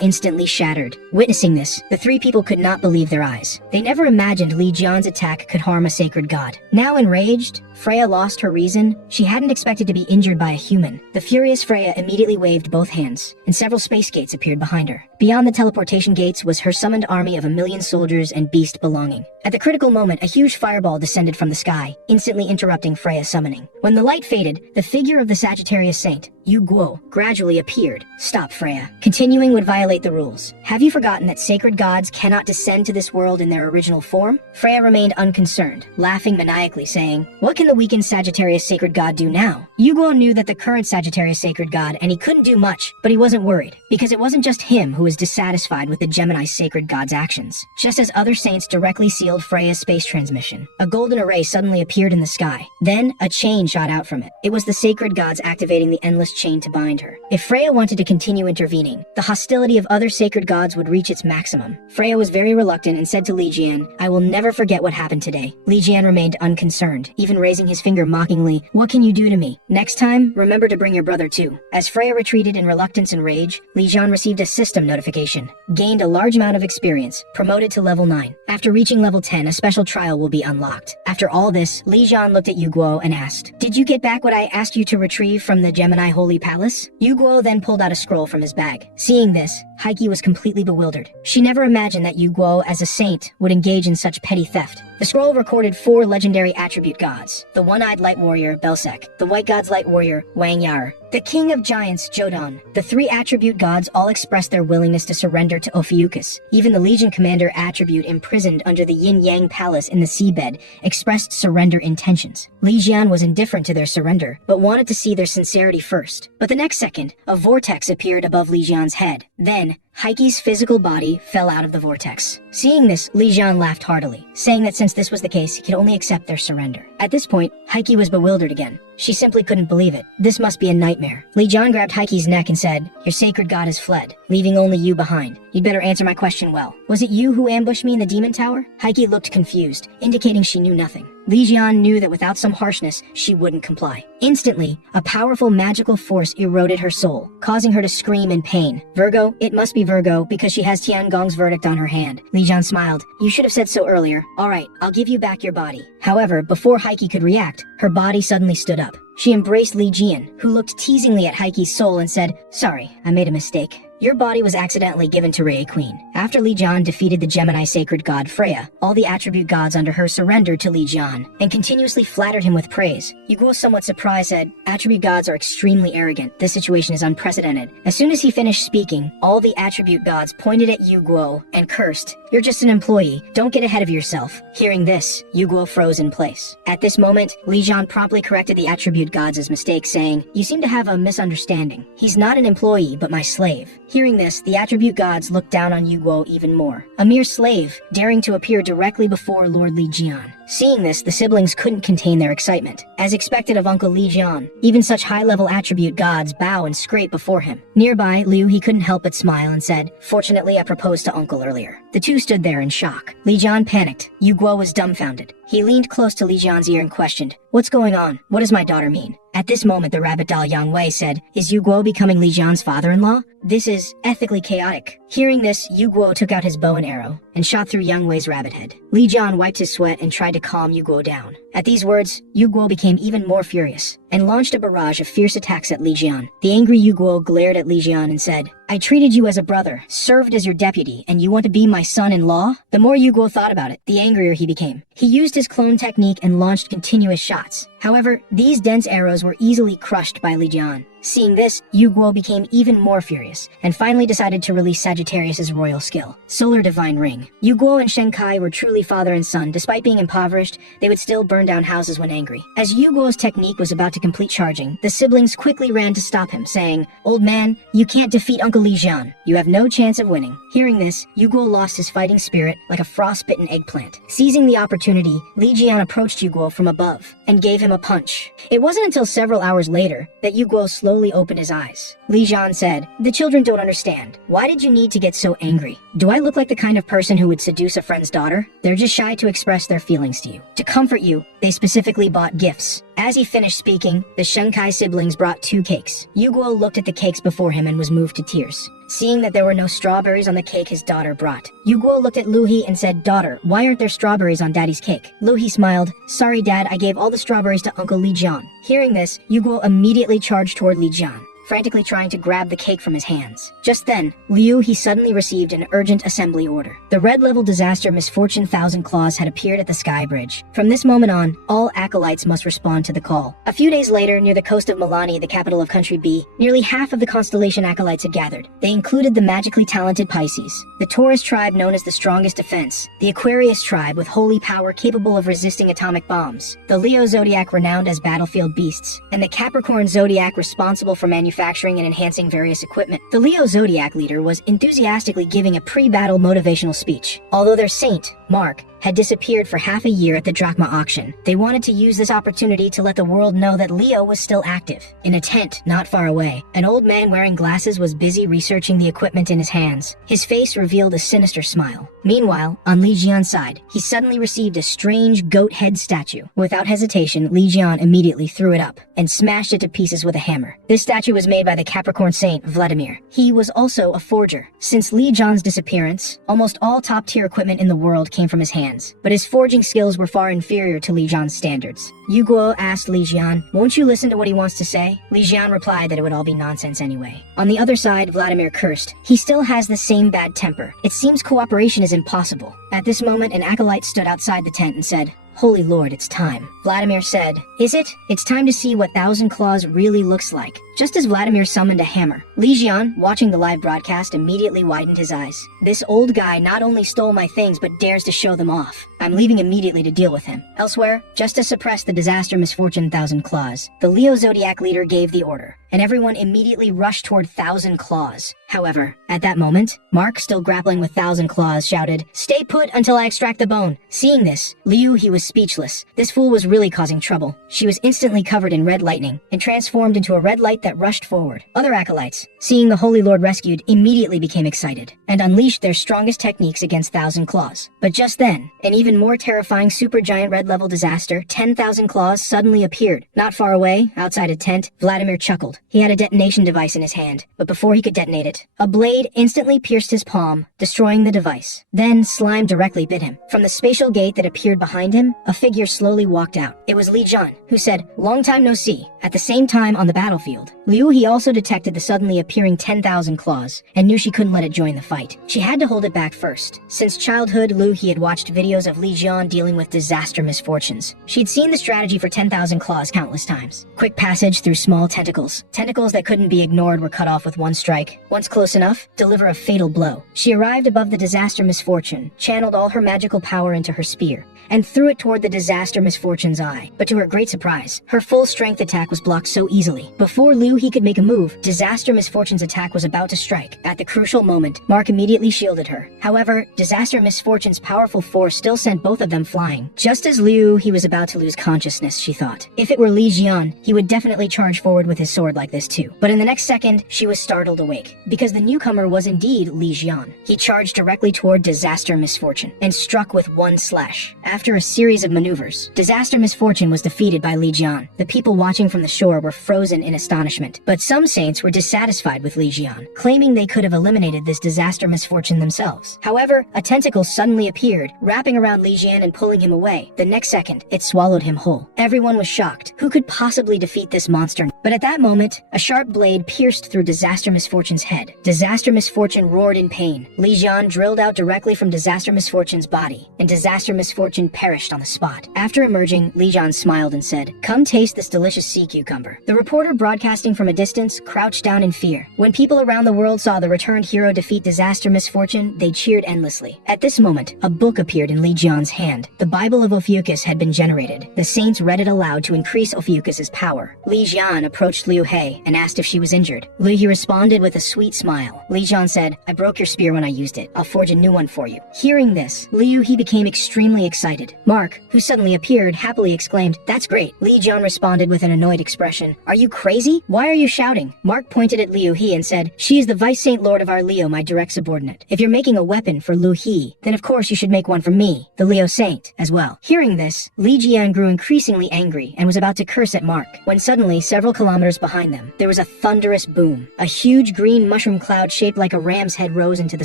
instantly shattered. Witnessing this, the three people could not believe their eyes. They never imagined Li Jian's attack could harm a sacred god. Now enraged, Freya lost her reason. She hadn't expected to be injured by a human. The furious Freya immediately waved both hands, and several space gates appeared behind her. Beyond the teleportation gates was her summoned army of 1,000,000 soldiers and beast belonging. At the critical moment, a huge fireball descended from the sky, instantly interrupting Freya's summoning. When the light faded, the figure of the Sagittarius saint, Yu Guo, gradually appeared. Stop, Freya. Continuing would violate the rules. Have you forgotten that sacred gods cannot descend to this world in their original form? Freya remained unconcerned, laughing maniacally, saying, "What can the weakened Sagittarius sacred god do now?" Yu Guo knew that the current Sagittarius sacred god, and he couldn't do much, but he wasn't worried, because it wasn't just him who was dissatisfied with the Gemini sacred god's actions. Just as other saints directly sealed Freya's space transmission, a golden array suddenly appeared in the sky. Then, a chain shot out from it. It was the sacred gods activating the endless chain to bind her. If Freya wanted to continue intervening, the hostility of other sacred gods would reach its maximum. Freya was very reluctant and said to Li Jian, "I will never forget what happened today." Li Jian remained unconcerned, even raising his finger mockingly. "What can you do to me? Next time, remember to bring your brother too." As Freya retreated in reluctance and rage, Li Jian received a system notification. Gained a large amount of experience, promoted to level 9. After reaching level 10, a special trial will be unlocked. After all this, Li Jian looked at Yu Guo and asked, "Did you get back what I asked you to retrieve from the Gemini Holy Palace?" Yu Guo then pulled out a scroll from his bag. Seeing this, Heike was completely bewildered. She never imagined that Yu Guo, as a saint, would engage in such petty theft. The scroll recorded 4 legendary attribute gods: the one-eyed light warrior, Belsek, the white god's light warrior, Wang Yar, the king of giants, Jodan. The 3 attribute gods all expressed their willingness to surrender to Ophiuchus. Even the Legion Commander attribute imprisoned under the Yin-Yang Palace in the seabed expressed surrender intentions. Li Jian was indifferent to their surrender, but wanted to see their sincerity first. But the next second, a vortex appeared above Li Jian's head. Then, Heike's physical body fell out of the vortex. Seeing this, Li Jian laughed heartily, saying that since this was the case, he could only accept their surrender. At this point, Heike was bewildered again. She simply couldn't believe it. This must be a nightmare. Li Jian grabbed Heike's neck and said, "Your sacred god has fled, leaving only you behind. You'd better answer my question well. Was it you who ambushed me in the demon tower?" Heike looked confused, indicating she knew nothing. Li Jian knew that without some harshness, she wouldn't comply. Instantly, a powerful magical force eroded her soul, causing her to scream in pain. "Virgo? It must be Virgo, because she has Tiangong's verdict on her hand." Li Jian smiled. "You should have said so earlier. Alright, I'll give you back your body." However, before Heike could react, her body suddenly stood up. She embraced Li Jian, who looked teasingly at Heike's soul and said, "Sorry, I made a mistake. Your body was accidentally given to Rei Queen." After Li Jian defeated the Gemini sacred god Freya, all the attribute gods under her surrendered to Li Jian and continuously flattered him with praise. Yu Guo, somewhat surprised, said, "Attribute gods are extremely arrogant. This situation is unprecedented." As soon as he finished speaking, all the attribute gods pointed at Yu Guo and cursed, "You're just an employee. Don't get ahead of yourself." Hearing this, Yu Guo froze in place. At this moment, Li Jian promptly corrected the attribute gods' mistake, saying, "You seem to have a misunderstanding. He's not an employee, but my slave." Hearing this, the attribute gods looked down on Yu Guo even more. A mere slave, daring to appear directly before Lord Li Jian. Seeing this, the siblings couldn't contain their excitement. As expected of Uncle Li Jian, even such high-level attribute gods bow and scrape before him. Nearby, Liu he couldn't help but smile and said, "Fortunately, I proposed to Uncle earlier." The two stood there in shock. Li Jian panicked. Yu Guo was dumbfounded. He leaned close to Li Jian's ear and questioned, "What's going on? What does my daughter mean?" At this moment, the rabbit doll Yang Wei said, "Is Yu Guo becoming Li Jian's father-in-law? This is ethically chaotic." Hearing this, Yu Guo took out his bow and arrow and shot through Yang Wei's rabbit head. Li Jian wiped his sweat and tried to calm Yu Guo down. At these words, Yu Guo became even more furious and launched a barrage of fierce attacks at Li Jian. The angry Yu Guo glared at Li Jian and said, "I treated you as a brother, served as your deputy, and you want to be my son-in-law?" The more Yu Guo thought about it, the angrier he became. He used his clone technique and launched continuous shots. However, these dense arrows were easily crushed by Li Jian. Seeing this, Yu Guo became even more furious, and finally decided to release Sagittarius' royal skill, Solar Divine Ring. Yu Guo and Shen Kai were truly father and son. Despite being impoverished, they would still burn down houses when angry. As Yu Guo's technique was about to complete charging, the siblings quickly ran to stop him, saying, "Old man, you can't defeat Uncle Li Jian. You have no chance of winning." Hearing this, Yu Guo lost his fighting spirit like a frostbitten eggplant. Seizing the opportunity, Li Jian approached Yu Guo from above and gave him a punch. It wasn't until several hours later that Yu Guo slowly opened his eyes. Li Jian said, "The children don't understand. Why did you need to get so angry? Do I look like the kind of person who would seduce a friend's daughter? They're just shy to express their feelings to you. To comfort you, they specifically bought gifts. As he finished speaking, the Shunkai siblings brought 2 cakes. Yu Guo looked at the cakes before him and was moved to tears. Seeing that there were no strawberries on the cake his daughter brought, Yu Guo looked at Lu He and said, "Daughter, why aren't there strawberries on Daddy's cake?" Lu He smiled, "Sorry Dad, I gave all the strawberries to Uncle Li Jian." Hearing this, Yu Guo immediately charged toward Li Jian, frantically trying to grab the cake from his hands. Just then, he suddenly received an urgent assembly order. The red-level disaster Misfortune Thousand Claws had appeared at the Sky Bridge. From this moment on, all acolytes must respond to the call. A few days later, near the coast of Milani, the capital of Country B, nearly half of the constellation acolytes had gathered. They included the magically talented Pisces, the Taurus tribe known as the strongest defense, the Aquarius tribe with holy power capable of resisting atomic bombs, the Leo zodiac renowned as battlefield beasts, and the Capricorn zodiac responsible for manufacturing and enhancing various equipment. The Leo zodiac leader was enthusiastically giving a pre-battle motivational speech. Although their saint, Mark, had disappeared for half a year at the drachma auction, they wanted to use this opportunity to let the world know that Leo was still active. In a tent not far away, an old man wearing glasses was busy researching the equipment in his hands. His face revealed a sinister smile. Meanwhile, on Li Jian's side, he suddenly received a strange goat head statue. Without hesitation, Li Jian immediately threw it up and smashed it to pieces with a hammer. This statue was made by the Capricorn saint, Vladimir. He was also a forger. Since Li Jian's disappearance, almost all top-tier equipment in the world came from his hands, but his forging skills were far inferior to Li Jian's standards. Yu Guo asked Li Jian, "Won't you listen to what he wants to say?" Li Jian replied that it would all be nonsense anyway. On the other side, Vladimir cursed. He still has the same bad temper. It seems cooperation is impossible. At this moment, an acolyte stood outside the tent and said, "Holy Lord, it's time." Vladimir said, "Is it? It's time to see what Thousand Claws really looks like." Just as Vladimir summoned a hammer, Li Jian, watching the live broadcast, immediately widened his eyes. "This old guy not only stole my things but dares to show them off. I'm leaving immediately to deal with him." Elsewhere, just to suppress the disaster Misfortune Thousand Claws, the Leo zodiac leader gave the order, and everyone immediately rushed toward Thousand Claws. However, at that moment, Mark, still grappling with Thousand Claws, shouted, "Stay put until I extract the bone." Seeing this, he was speechless. This fool was really causing trouble. She was instantly covered in red lightning and transformed into a red light that rushed forward. Other acolytes, seeing the Holy Lord rescued, immediately became excited and unleashed their strongest techniques against Thousand Claws. But just then, an even more terrifying supergiant red-level disaster, 10,000 Claws, suddenly appeared. Not far away, outside a tent, Vladimir chuckled. He had a detonation device in his hand, but before he could detonate it, a blade instantly pierced his palm, destroying the device. Then, slime directly bit him. From the spatial gate that appeared behind him, a figure slowly walked out. It was Li Jian, who said, "Long time no see." At the same time, on the battlefield, He also detected the suddenly appearing 10,000 Claws and knew she couldn't let it join the fight. She had to hold it back first. Since childhood, He had watched videos of Li Jian dealing with disaster misfortunes. She'd seen the strategy for 10,000 Claws countless times. Quick passage through small tentacles. Tentacles that couldn't be ignored were cut off with one strike. Once close enough, deliver a fatal blow. She arrived above the disaster misfortune, channeled all her magical power into her spear, and threw it toward the disaster misfortune's eye. But to her great surprise, her full-strength attack was blocked so easily. Before he could make a move, disaster misfortune's attack was about to strike. At the crucial moment, Mark immediately shielded her. However, disaster misfortune's powerful force still sent both of them flying. Just as he was about to lose consciousness, she thought. If it were Li Jian, he would definitely charge forward with his sword like this too. But in the next second, she was startled awake, because the newcomer was indeed Li Jian. He charged directly toward disaster misfortune and struck with one slash. After a series of maneuvers, disaster misfortune was defeated by Li Jian. The people watching from the shore were frozen in astonishment, but some saints were dissatisfied with Li Jian, claiming they could have eliminated this disaster misfortune themselves. However, a tentacle suddenly appeared, wrapping around Li Jian and pulling him away. The next second, it swallowed him whole. Everyone was shocked. Who could possibly defeat this monster? But at that moment, a sharp blade pierced through disaster misfortune's head. Disaster misfortune roared in pain. Li Jian drilled out directly from disaster misfortune's body, and disaster misfortune perished on the spot. After emerging, Li Jian smiled and said, "Come taste this delicious sea cucumber." The reporter, broadcasting from a distance, crouched down in fear. When people around the world saw the returned hero defeat disaster misfortune, they cheered endlessly. At this moment, a book appeared in Li Jian's hand. The Bible of Ophiuchus had been generated. The saints read it aloud to increase Ophiuchus's power. Li Jian approached Liu He and asked if she was injured. Liu He responded with a sweet smile. Li Jian said, "I broke your spear when I used it. I'll forge a new one for you." Hearing this, Liu He became extremely excited. Mark, who suddenly appeared, happily exclaimed, "That's great." Li Jian responded with an annoyed expression, "Are you crazy? Why "Why are you shouting?" Mark pointed at Liu He and said, "She is the Vice Saint Lord of our Leo, my direct subordinate. If you're making a weapon for Liu He, then of course you should make one for me, the Leo Saint, as well." Hearing this, Li Jian grew increasingly angry and was about to curse at Mark, when suddenly, several kilometers behind them, there was a thunderous boom. A huge green mushroom cloud shaped like a ram's head rose into the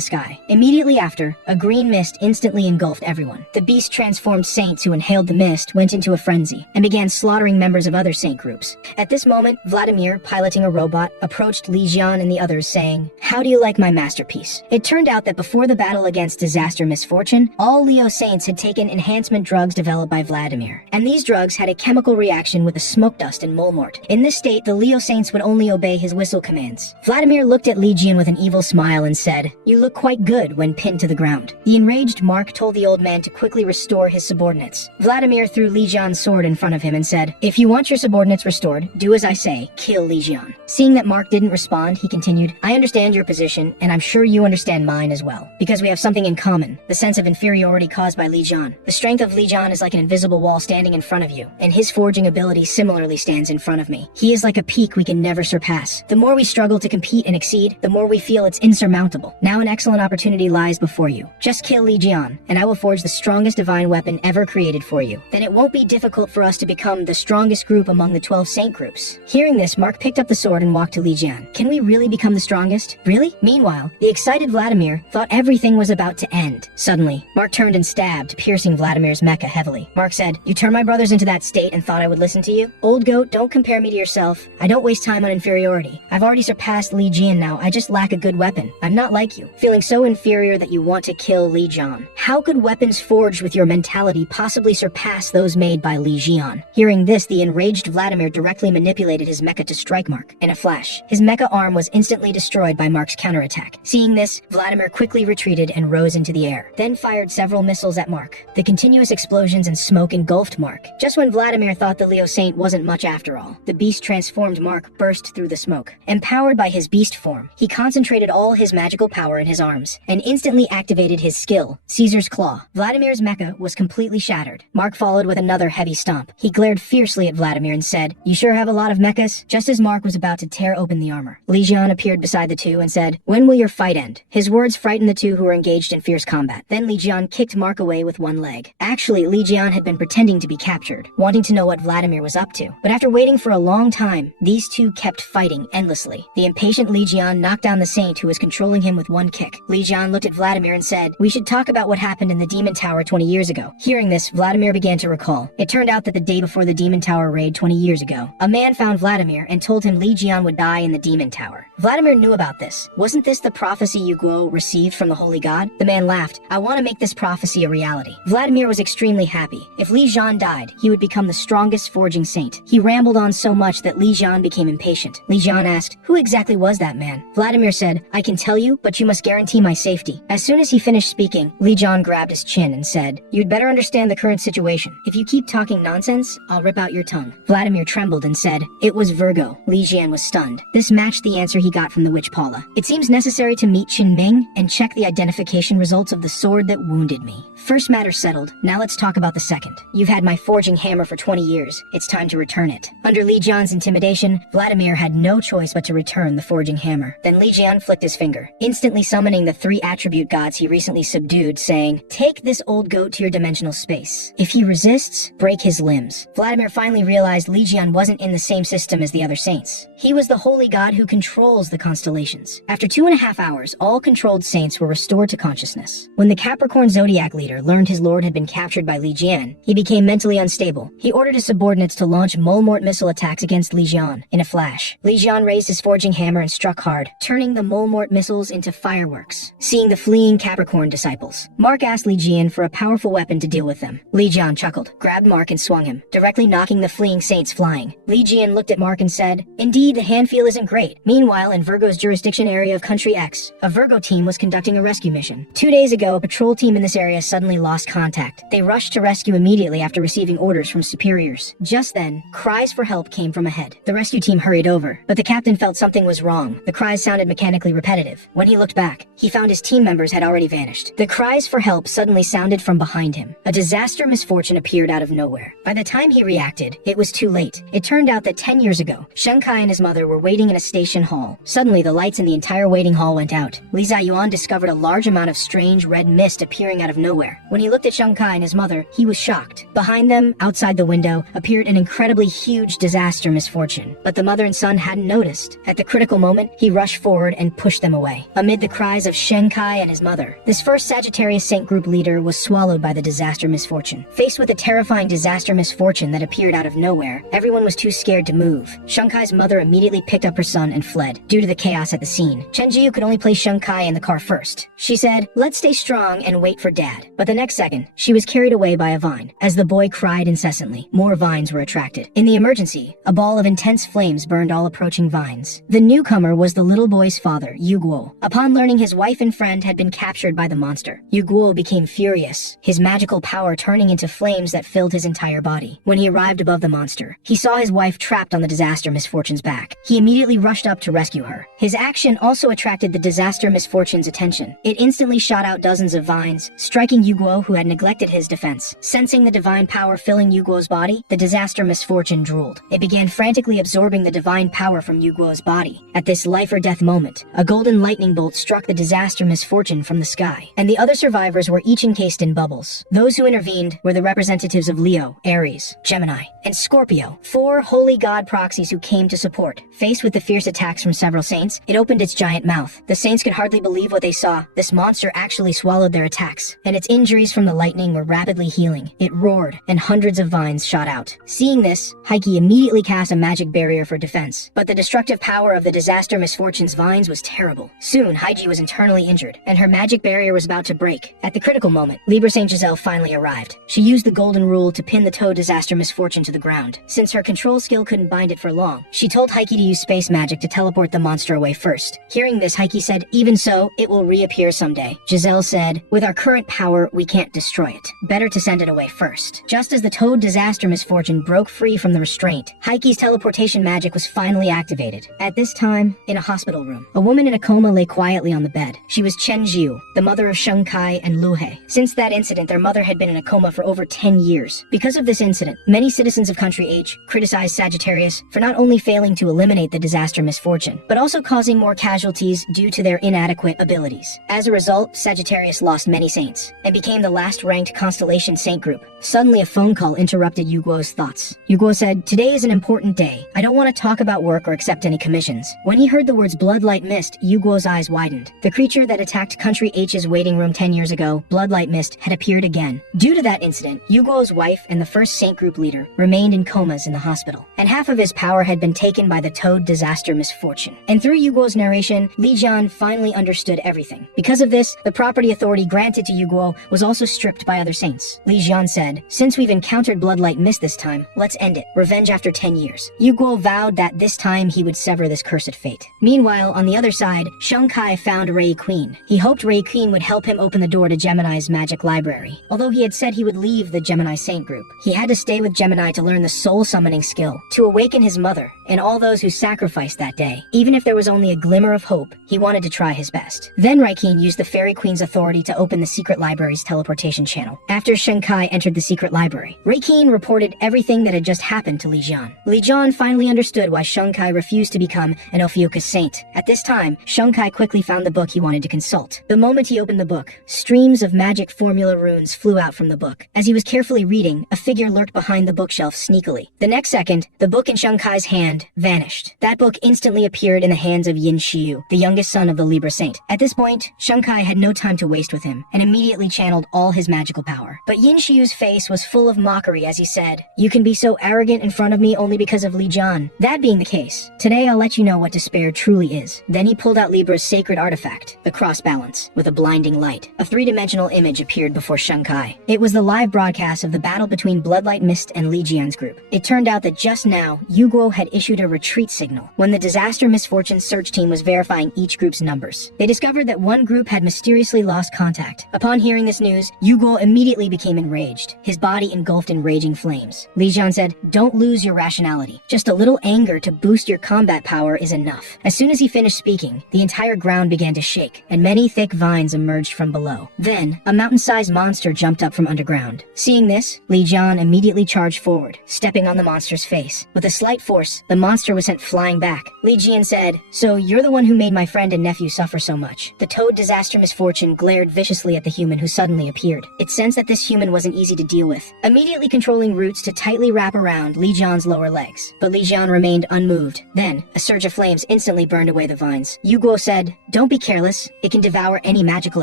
sky. Immediately after, a green mist instantly engulfed everyone. The beast-transformed saints who inhaled the mist went into a frenzy and began slaughtering members of other saint groups. At this moment, Vladimir, piloting a robot, approached Li Jian and the others, saying, "How do you like my masterpiece?" It turned out that before the battle against disaster misfortune, all Leo saints had taken enhancement drugs developed by Vladimir, and these drugs had a chemical reaction with the smoke dust and molmort. In this state, the Leo saints would only obey his whistle commands. Vladimir looked at Li Jian with an evil smile and said, "You look quite good when pinned to the ground." The enraged Mark told the old man to quickly restore his subordinates. Vladimir threw Li Jian's sword in front of him and said, "If you want your subordinates restored, do as I say, kill Li Jian." Seeing that Mark didn't respond, he continued, "I understand your position, and I'm sure you understand mine as well, because we have something in common, the sense of inferiority caused by Li Jian. The strength of Li Jian is like an invisible wall standing in front of you, and his forging ability similarly stands in front of me. He is like a peak we can never surpass. The more we struggle to compete and exceed, the more we feel it's insurmountable. Now an excellent opportunity lies before you. Just kill Li Jian, and I will forge the strongest divine weapon ever created for you. Then it won't be difficult for us to become the strongest group among the 12 saint groups." Hearing this, Mark picked up the sword and walked to Li Jian. "Can we really become the strongest? Really?" Meanwhile, the excited Vladimir thought everything was about to end. Suddenly, Mark turned and stabbed, piercing Vladimir's mecha heavily. Mark said, "You turned my brothers into that state and thought I would listen to you? Old goat, don't compare me to yourself. I don't waste time on inferiority. I've already surpassed Li Jian now, I just lack a good weapon. I'm not like you, feeling so inferior that you want to kill Li Jian. How could weapons forged with your mentality possibly surpass those made by Li Jian?" Hearing this, the enraged Vladimir directly manipulated his mecha to strike Mark. In a flash, his mecha arm was instantly destroyed by Mark's counterattack. Seeing this, Vladimir quickly retreated and rose into the air, then fired several missiles at Mark. The continuous explosions and smoke engulfed Mark. Just when Vladimir thought the Leo Saint wasn't much after all, the beast-transformed Mark burst through the smoke. Empowered by his beast form, he concentrated all his magical power in his arms, and instantly activated his skill, Caesar's Claw. Vladimir's mecha was completely shattered. Mark followed with another heavy stomp. He glared fiercely at Vladimir and said, "You sure have a lot of mechas?" Just as Mark was about to tear open the armor, Li Jian appeared beside the two and said, "When will your fight end?" His words frightened the two who were engaged in fierce combat. Then Li Jian kicked Mark away with one leg. Actually, Li Jian had been pretending to be captured, wanting to know what Vladimir was up to. But after waiting for a long time, these two kept fighting endlessly. The impatient Li Jian knocked down the saint who was controlling him with one kick. Li Jian looked at Vladimir and said, "We should talk about what happened in the Demon Tower 20 years ago." Hearing this, Vladimir began to recall. It turned out that the day before the Demon Tower raid 20 years ago, a man found Vladimir and told him Li Jian would die in the Demon Tower. Vladimir knew about this. "Wasn't this the prophecy you Guo received from the Holy God?" The man laughed. "I want to make this prophecy a reality." Vladimir was extremely happy. If Li Jian died, he would become the strongest forging saint. He rambled on so much that Li Jian became impatient. Li Jian asked, "Who exactly was that man?" Vladimir said, "I can tell you, but you must guarantee my safety." As soon as he finished speaking, Li Jian grabbed his chin and said, "You'd better understand the current situation. If you keep talking nonsense, I'll rip out your tongue." Vladimir trembled and said, "It was Virgo." Li Jian was stunned. This matched the answer he got from the witch Paula. "It seems necessary to meet Qin Ming and check the identification results of the sword that wounded me. First matter settled, now let's talk about the second. You've had my forging hammer for 20 years. It's time to return it." Under Li Jian's intimidation, Vladimir had no choice but to return the forging hammer. Then Li Jian flicked his finger, instantly summoning the 3 attribute gods he recently subdued, saying, "Take this old goat to your dimensional space. If he resists, break his limbs." Vladimir finally realized Li Jian wasn't in the same system as the other saints. He was the holy god who controls the constellations. After 2.5 hours, all controlled saints were restored to consciousness. When the Capricorn zodiac leader learned his lord had been captured by Li Jian, he became mentally unstable. He ordered his subordinates to launch Molmort missile attacks against Li Jian. In a flash, Li Jian raised his forging hammer and struck hard, turning the Molmort missiles into fireworks. Seeing the fleeing Capricorn disciples, Mark asked Li Jian for a powerful weapon to deal with them. Li Jian chuckled, grabbed Mark and swung him, directly knocking the fleeing saints flying. Li Jian looked at Mark and said, "Indeed, the hand feel isn't great." Meanwhile, in Virgo's jurisdiction area of Country X, a Virgo team was conducting a rescue mission. 2 days ago, a patrol team in this area suddenly lost contact. They rushed to rescue immediately after receiving orders from superiors. Just then, cries for help came from ahead. The rescue team hurried over, but the captain felt something was wrong. The cries sounded mechanically repetitive. When he looked back, he found his team members had already vanished. The cries for help suddenly sounded from behind him. A disaster misfortune appeared out of nowhere. By the time he reacted, it was too late. It turned out that 10 years ago, Sheng-kai and his mother were waiting in a station hall. Suddenly, the lights in the entire waiting hall went out. Li Ziyuan discovered a large amount of strange red mist appearing out of nowhere. When he looked at Sheng-kai and his mother, he was shocked. Behind them, outside the window, appeared an incredibly huge disaster misfortune. But the mother and son hadn't noticed. At the critical moment, he rushed forward and pushed them away. Amid the cries of Sheng-kai and his mother, this first Sagittarius Saint group leader was swallowed by the disaster misfortune. Faced with a terrifying disaster misfortune that appeared out of nowhere, everyone was too scared to move. Sheng-kai's mother immediately picked up her son and fled. Due to the chaos at the scene, Chen Jiu could only place Sheng-kai in the car first. She said, "Let's stay strong and wait for Dad." But the next second, she was carried away by a vine. As the boy cried incessantly, more vines were attracted. In the emergency, a ball of intense flames burned all approaching vines. The newcomer was the little boy's father, Yu Guo. Upon learning his wife and friend had been captured by the monster, Yu Guo became furious, his magical power turning into flames that filled his entire body. When he arrived above the monster, he saw his wife trapped on the disaster misfortune's back. He immediately rushed up to rescue her. His action also attracted the disaster misfortune's attention. It instantly shot out dozens of vines, striking Yu Guo, who had neglected his defense. Sensing the divine power filling Yu Guo's body, the disaster misfortune drooled. It began frantically absorbing the divine power from Yu Guo's body. At this life or death moment, a golden lightning bolt struck the disaster misfortune from the sky, and the other survivors were each encased in bubbles. Those who intervened were the representatives of Leo, Aries, Gemini, and Scorpio, 4 holy god proxies who came to support. Faced with the fierce attacks from several saints, it opened its giant mouth. The saints could hardly believe what they saw. This monster actually swallowed their attacks, and its injuries from the lightning were rapidly healing. It roared, and hundreds of vines shot out. Seeing this, Heike immediately cast a magic barrier for defense, but the destructive power of the disaster misfortune's vines was terrible. Soon, Heiji was internally injured, and her magic barrier was about to break. At the critical moment, Libra Saint Giselle finally arrived. She used the golden rule to pin the toad disaster misfortune to the ground. Since her control skill couldn't bind it for long, she told Heike to use space magic to teleport the monster away first. Hearing this, Heike said, "Even so, it will reappear someday." Giselle said, "With our current power, we can't destroy it. Better to send it away first." Just as the toad disaster misfortune broke free from the restraint, Heike's teleportation magic was finally activated. At this time, in a hospital room, a woman in a coma lay quietly on the bed. She was Chen Jiu, the mother of Sheng-kai and Lu He. Since that incident, their mother had been in a coma for over 10 years. Because of this incident, many citizens of Country H criticized Sagittarius for not only failing to eliminate the disaster misfortune, but also causing more casualties due to their inadequate abilities. As a result, Sagittarius lost many saints, and became the last-ranked constellation saint group. Suddenly, a phone call interrupted Yu Guo's thoughts. Yu Guo said, "Today is an important day. I don't want to talk about work or accept any commissions." When he heard the words Bloodlight Mist, Yu Guo's eyes widened. The creature that attacked Country H's waiting room 10 years ago, Bloodlight Mist, had appeared again. Due to that incident, Yu Guo's wife and the first saint group leader remained in comas in the hospital, and half of his power had been taken by the toad disaster misfortune. And through Yu Guo's narration, Li Jian finally understood everything. Because of this, the property authority granted to Yu Guo was also stripped by other saints. Li Jian said, "Since we've encountered Bloodlight Mist this time, let's end it. Revenge after 10 years. Yu Guo vowed that this time he would sever this cursed fate. Meanwhile, on the other side, Sheng-kai found Ray Queen. He hoped Ray Queen would help him open the door to Gemini's magic library. Although he had said he would leave the Gemini Saint group, he had to stay with Gemini to learn the soul summoning skill, to awaken his mother, and all those who sacrificed that day. Even if there was only a glimmer of hope, he wanted to try his best. Then Ray Queen used the Fairy Queen's authority to open the secret library's teleportation channel. After Sheng-kai entered the secret library, Ray Queen reported everything that had just happened to Li Jian. Li Jian finally understood why Sheng-kai refused to become an Ophiuchus saint. At this time, Sheng-kai quickly found the book he wanted to consult. The moment he opened the book, streams of magic formula runes flew out from the book. As he was carefully reading, a figure lurked behind the bookshelf sneakily. The next second, the book in Sheng-kai's hand vanished. That book instantly appeared in the hands of Yin Shiyu, the youngest son of the Libra Saint. At this point, Sheng-kai had no time to waste with him, and immediately channeled all his magical power. But Yin Shiyu's face was full of mockery as he said, "You can be so arrogant in front of me only because of Li Jian. That being the case, today I'll let you know what despair truly is." Then he pulled out Libra's sacred artifact, the cross balance, with a blinding light. A three-dimensional image appeared before Sheng-kai. It was the live broadcast of the battle between Bloodlight Mist and Li Jian's group. It turned out that just now, Yu Guo had issued a retreat signal when the disaster misfortune search team was verifying each group's numbers. They discovered that one group had mysteriously lost contact. Upon hearing this news, Yu Guo immediately became enraged, his body engulfed in raging flames. Li Jian said, "Don't lose your rationality. Just a little anger to boost your combat power is enough." As soon as he finished speaking, the entire ground began to shake, and many thick vines emerged from below. Then, a mountain-sized monster jumped up from underground. Seeing this, Li Jian immediately charged forward, stepping on the monster's face. With a slight force, course, the monster was sent flying back. Li Jian said, "So you're the one who made my friend and nephew suffer so much." The toad disaster misfortune glared viciously at the human who suddenly appeared. It sensed that this human wasn't easy to deal with, immediately controlling roots to tightly wrap around Li Jian's lower legs. But Li Jian remained unmoved. Then, a surge of flames instantly burned away the vines. Yu Guo said, "Don't be careless. It can devour any magical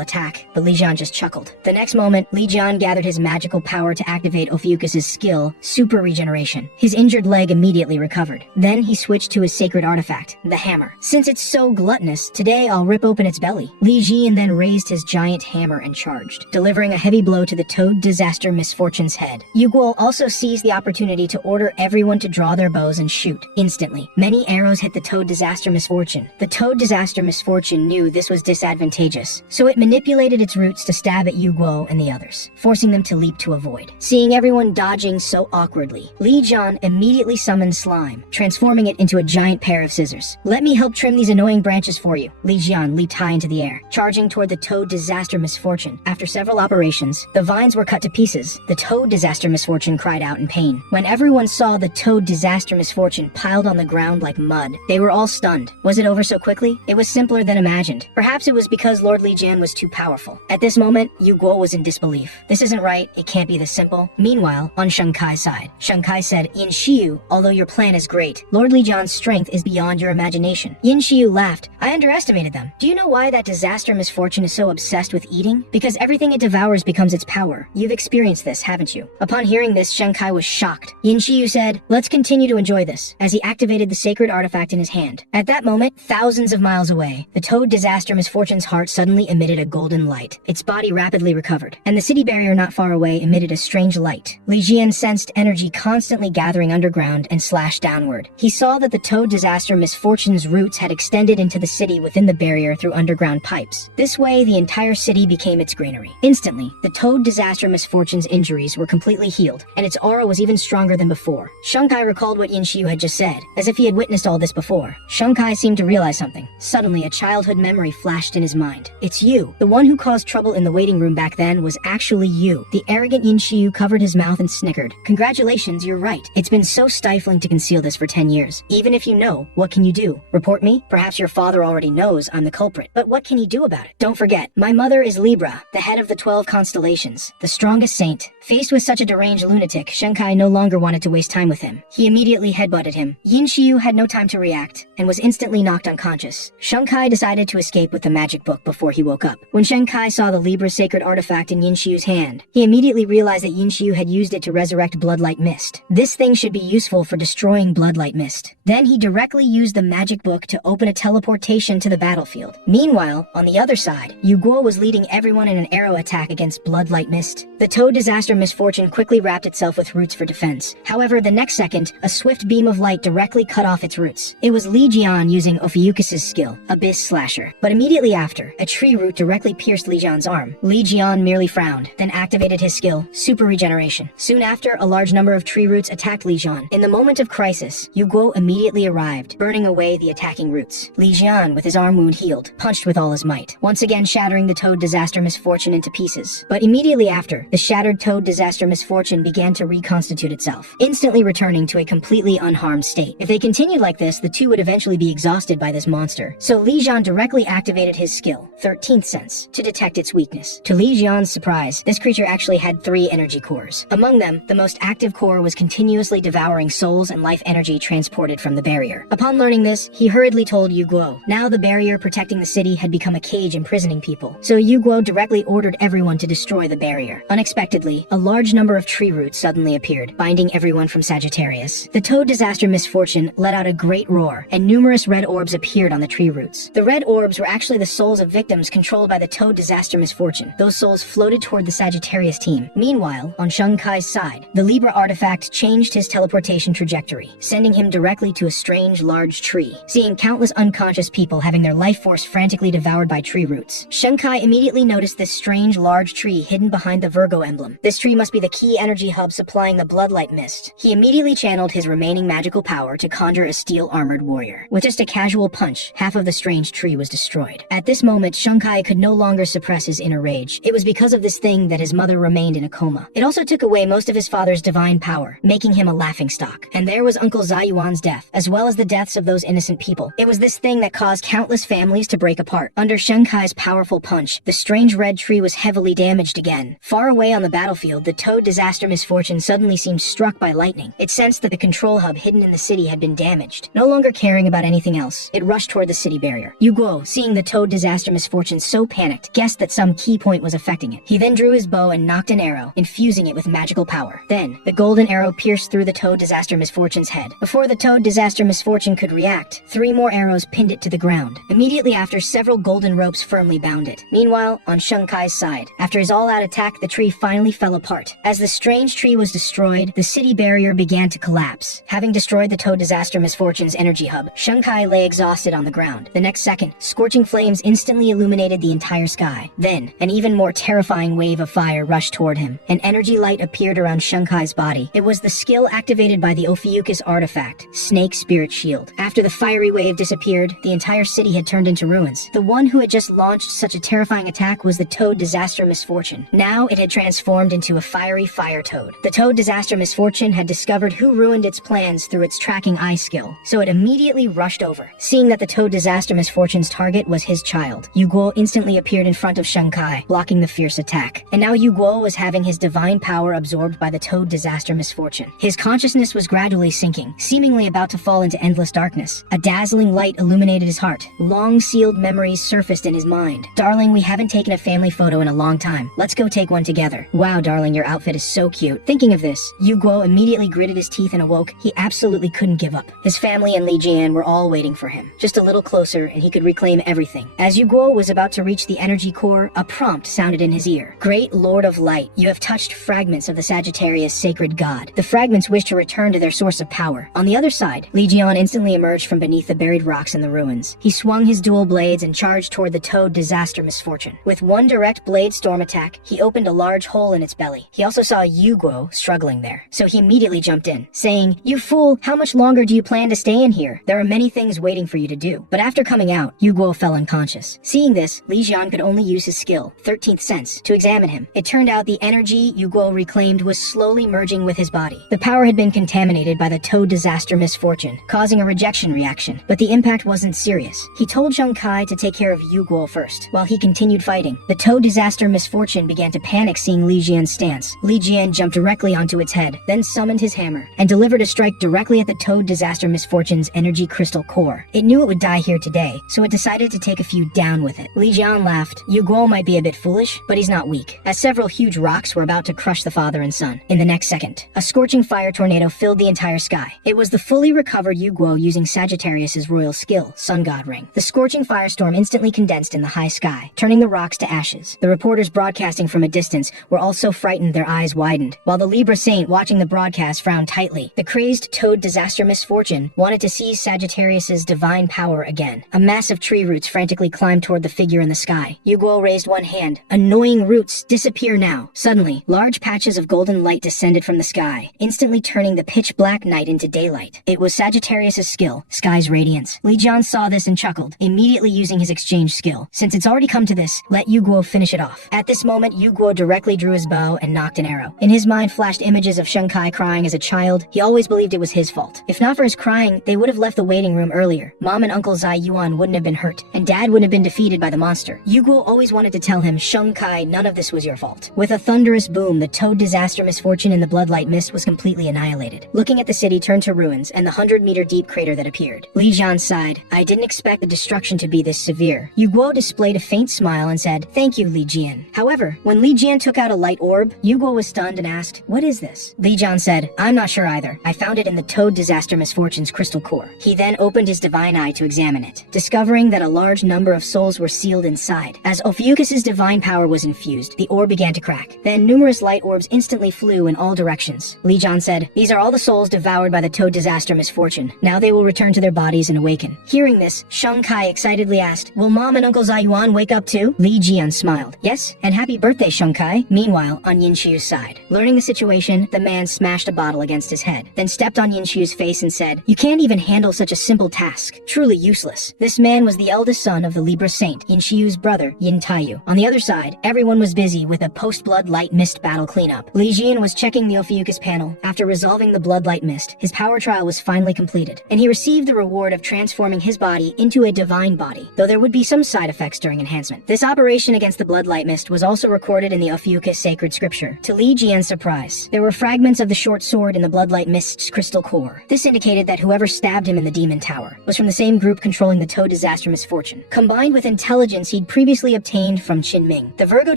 attack." But Li Jian just chuckled. The next moment, Li Jian gathered his magical power to activate Ophiuchus' skill, Super Regeneration. His injured leg immediately recovered. Then he switched to his sacred artifact, the hammer. "Since it's so gluttonous, today I'll rip open its belly." Li Jian then raised his giant hammer and charged, delivering a heavy blow to the toad disaster misfortune's head. Yu Guo also seized the opportunity to order everyone to draw their bows and shoot. Instantly, many arrows hit the toad disaster misfortune. The toad disaster misfortune knew this was disadvantageous, so it manipulated its roots to stab at Yu Guo and the others, forcing them to leap to avoid. Seeing everyone dodging so awkwardly, Li Jian immediately summoned slime, transforming it into a giant pair of scissors. "Let me help trim these annoying branches for you." Li Jian leaped high into the air, charging toward the toad disaster misfortune. After several operations, the vines were cut to pieces. The toad disaster misfortune cried out in pain. When everyone saw the toad disaster misfortune piled on the ground like mud, they were all stunned. Was it over so quickly? It was simpler than imagined. Perhaps it was because Lord Li Jian was too powerful. At this moment, Yu Guo was in disbelief. This isn't right. It can't be this simple. Meanwhile, on Sheng Kai's side, Sheng Kai said, "Yin Shiyu, although your plan is great, Lord Li Jian's strength is beyond your imagination." Yin Shiyu laughed. "I underestimated them. Do you know why that disaster misfortune is so obsessed with eating? Because everything it devours becomes its power. You've experienced this, haven't you?" Upon hearing this, Sheng Kai was shocked. Yin Shiyu said, "Let's continue to enjoy this," as he activated the sacred artifact in his hand. At that moment, thousands of miles away, the toad disaster misfortune's heart suddenly emitted a golden light. Its body rapidly recovered, and the city barrier not far away emitted a strange light. Li Jian sensed energy constantly gathering underground and slashed downward. He saw that the toad disaster misfortune's roots had extended into the city within the barrier through underground pipes. This way, the entire city became its granary. Instantly, the toad disaster misfortune's injuries were completely healed, and its aura was even stronger than before. Sheng Kai recalled what Yin Shiyu had just said, as if he had witnessed all this before. Sheng Kai seemed to realize something. Suddenly, a childhood memory flashed in his mind. "It's you. The one who caused trouble in the waiting room back then was actually you." The arrogant Yin Shiyu covered his mouth and snickered. "Congratulations, you're right. It's been so stifling to conceal this for 10 years. Even if you know, what can you do? Report me? Perhaps your father already knows I'm the culprit. But what can he do about it? Don't forget, my mother is Libra, the head of the 12 constellations, the strongest saint." Faced with such a deranged lunatic, Sheng Kai no longer wanted to waste time with him. He immediately headbutted him. Yin Shiyu had no time to react, and was instantly knocked unconscious. Sheng Kai decided to escape with the magic book before he woke up. When Sheng Kai saw the Libra sacred artifact in Yin Shiyu's hand, he immediately realized that Yin Shiyu had used it to resurrect Bloodlight Mist. This thing should be useful for destroying Bloodlight Mist. Then he directly used the magic book to open a teleportation to the battlefield. Meanwhile, on the other side, Yu Guo was leading everyone in an arrow attack against Bloodlight Mist. The toad disaster misfortune quickly wrapped itself with roots for defense. However, the next second, a swift beam of light directly cut off its roots. It was Li Jian using Ophiuchus' skill, Abyss Slasher. But immediately after, a tree root directly pierced Li Jian's arm. Li Jian merely frowned, then activated his skill, Super Regeneration. Soon after, a large number of tree roots attacked Li Jian. In the moment of crisis, Yu Guo immediately arrived, burning away the attacking roots. Li Jian, with his arm wound healed, punched with all his might, once again shattering the toad disaster misfortune into pieces. But immediately after, the shattered toad disaster misfortune began to reconstitute itself, instantly returning to a completely unharmed state. If they continued like this, the two would eventually be exhausted by this monster. So Li Jian directly activated his skill, 13th sense, to detect its weakness. To Li Jian's surprise, this creature actually had 3 energy cores. Among them, the most active core was continuously devouring souls and life energy transported from the barrier. Upon learning this, he hurriedly told Yu Guo. Now the barrier protecting the city had become a cage imprisoning people, so Yu Guo directly ordered everyone to destroy the barrier. Unexpectedly, a large number of tree roots suddenly appeared, binding everyone from Sagittarius. The toad disaster misfortune let out a great roar, and numerous red orbs appeared on the tree roots. The red orbs were actually the souls of victims controlled by the toad disaster misfortune. Those souls floated toward the Sagittarius team. Meanwhile, on Sheng Kai's side, the Libra artifact changed his teleportation trajectory, sending him directly to a strange large tree. Seeing countless unconscious people having their life force frantically devoured by tree roots, Sheng Kai immediately noticed this strange large tree hidden behind the Virgo emblem. This tree must be the key energy hub supplying the Bloodlight Mist. He immediately channeled his remaining magical power to conjure a steel-armored warrior. With just a casual punch, half of the strange tree was destroyed. At this moment, Sheng Kai could no longer suppress his inner rage. It was because of this thing that his mother remained in a coma. It also took away most of his father's divine power, making him a laughingstock. And there was Uncle Uncle Zayuan's death, as well as the deaths of those innocent people. It was this thing that caused countless families to break apart. Under Sheng Kai's powerful punch, the strange red tree was heavily damaged again. Far away on the battlefield, the Toad Disaster Misfortune suddenly seemed struck by lightning. It sensed that the control hub hidden in the city had been damaged. No longer caring about anything else, it rushed toward the city barrier. Yu Guo, seeing the Toad Disaster Misfortune so panicked, guessed that some key point was affecting it. He then drew his bow and nocked an arrow, infusing it with magical power. Then, the golden arrow pierced through the Toad Disaster Misfortune's head. Before the Toad Disaster Misfortune could react, 3 more arrows pinned it to the ground. Immediately after, several golden ropes firmly bound it. Meanwhile, on Sheng Kai's side, after his all-out attack, the tree finally fell apart. As the strange tree was destroyed, the city barrier began to collapse. Having destroyed the Toad Disaster Misfortune's energy hub, Sheng Kai lay exhausted on the ground. The next second, scorching flames instantly illuminated the entire sky. Then, an even more terrifying wave of fire rushed toward him. An energy light appeared around Sheng Kai's body. It was the skill activated by the Ophiuchus artifact, Snake Spirit Shield. After the fiery wave disappeared, the entire city had turned into ruins. The one who had just launched such a terrifying attack was the Toad Disaster Misfortune. Now it had transformed into a fiery fire toad. The Toad Disaster Misfortune had discovered who ruined its plans through its tracking eye skill, so it immediately rushed over. Seeing that the Toad Disaster Misfortune's target was his child, Yu Guo instantly appeared in front of Sheng Kai, blocking the fierce attack. And now Yu Guo was having his divine power absorbed by the Toad Disaster Misfortune. His consciousness was gradually sinking, seemingly about to fall into endless darkness. A dazzling light illuminated his heart. Long-sealed memories surfaced in his mind. Darling, we haven't taken a family photo in a long time. Let's go take one together. Wow, darling, your outfit is so cute. Thinking of this, Yu Guo immediately gritted his teeth and awoke. He absolutely couldn't give up. His family and Li Jian were all waiting for him. Just a little closer and he could reclaim everything. As Yu Guo was about to reach the energy core, a prompt sounded in his ear. Great Lord of Light, you have touched fragments of the Sagittarius sacred god. The fragments wish to return to their source of power. On the other side, Li Jian instantly emerged from beneath the buried rocks in the ruins. He swung his dual blades and charged toward the Toad Disaster Misfortune. With one direct blade storm attack, he opened a large hole in its belly. He also saw Yu Guo struggling there, so he immediately jumped in, saying, "You fool, how much longer do you plan to stay in here? There are many things waiting for you to do." But after coming out, Yu Guo fell unconscious. Seeing this, Li Jian could only use his skill, 13th sense, to examine him. It turned out the energy Yu Guo reclaimed was slowly merging with his body. The power had been contaminated by the Toad Disaster Misfortune, causing a rejection reaction, but the impact wasn't serious. He told Sheng Kai to take care of Yu Guo first, while he continued fighting. The Toad Disaster Misfortune began to panic seeing Li Jian's stance. Li Jian jumped directly onto its head, then summoned his hammer, and delivered a strike directly at the Toad Disaster Misfortune's energy crystal core. It knew it would die here today, so it decided to take a few down with it. Li Jian laughed. Yu Guo might be a bit foolish, but he's not weak, as several huge rocks were about to crush the father and son. In the next second, a scorching fire tornado filled the entire sky. It was the fully recovered Yu Guo using Sagittarius's royal skill, Sun God Ring. The scorching firestorm instantly condensed in the high sky, turning the rocks to ashes. The reporters broadcasting from a distance were all so frightened their eyes widened, while the Libra Saint watching the broadcast frowned tightly. The crazed Toad Disaster Misfortune wanted to seize Sagittarius's divine power again. A mass of tree roots frantically climbed toward the figure in the sky. Yu Guo raised one hand. "Annoying roots, disappear now." Suddenly, large patches of golden light descended from the sky, instantly turning the pitch-black night into daylight. It was Sagittarius's skill, Sky's Radiance. Li Jian saw this and chuckled, immediately using his exchange skill. Since it's already come to this, let Yu Guo finish it off. At this moment, Yu Guo directly drew his bow and nocked an arrow. In his mind flashed images of Sheng Kai crying as a child. He always believed it was his fault. If not for his crying, they would have left the waiting room earlier. Mom and Uncle Zai Yuan wouldn't have been hurt, and Dad wouldn't have been defeated by the monster. Yu Guo always wanted to tell him, "Sheng Kai, none of this was your fault." With a thunderous boom, the Toad Disaster Misfortune in the bloodlight mist was completely annihilated. Looking at the city turned to ruins and the 100-meter deep crater that appeared. Li Jian sighed. "I didn't expect the destruction to be this severe." Yu Guo displayed a faint smile and said, "Thank you, Li Jian." However, when Li Jian took out a light orb, Yu Guo was stunned and asked, "What is this?" Li Jian said, "I'm not sure either. I found it in the Toad Disaster Misfortune's crystal core." He then opened his divine eye to examine it, discovering that a large number of souls were sealed inside. As Ophiuchus's divine power was infused, the orb began to crack. Then numerous light orbs instantly flew in all directions. Li Jian said, "These are all the souls devoured by the Toad Disaster Misfortune. Now they will return to their bodies and awaken." Hearing this, Sheng Kai excitedly asked, "Will Mom and Uncle Zai Yuan wake up too?" Li Jian smiled. "Yes, and happy birthday, Sheng Kai." Meanwhile, on Yin Qiu's side, learning the situation, the man smashed a bottle against his head, then stepped on Yin Qiu's face and said, "You can't even handle such a simple task. Truly useless." This man was the eldest son of the Libra Saint, Yin Qiu's brother, Yin Taiyu. On the other side, everyone was busy with a post-blood light mist battle cleanup. Li Jian was checking the Ophiuchus panel. After resolving the blood light mist, his his power trial was finally completed, and he received the reward of transforming his body into a divine body, though there would be some side effects during enhancement. This operation against the Bloodlight Mist was also recorded in the Ophiuchus sacred scripture. To Li Jian's surprise, there were fragments of the short sword in the Bloodlight Mist's crystal core. This indicated that whoever stabbed him in the Demon Tower was from the same group controlling the Toad Disaster Misfortune, combined with intelligence he'd previously obtained from Qin Ming. The Virgo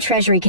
treasury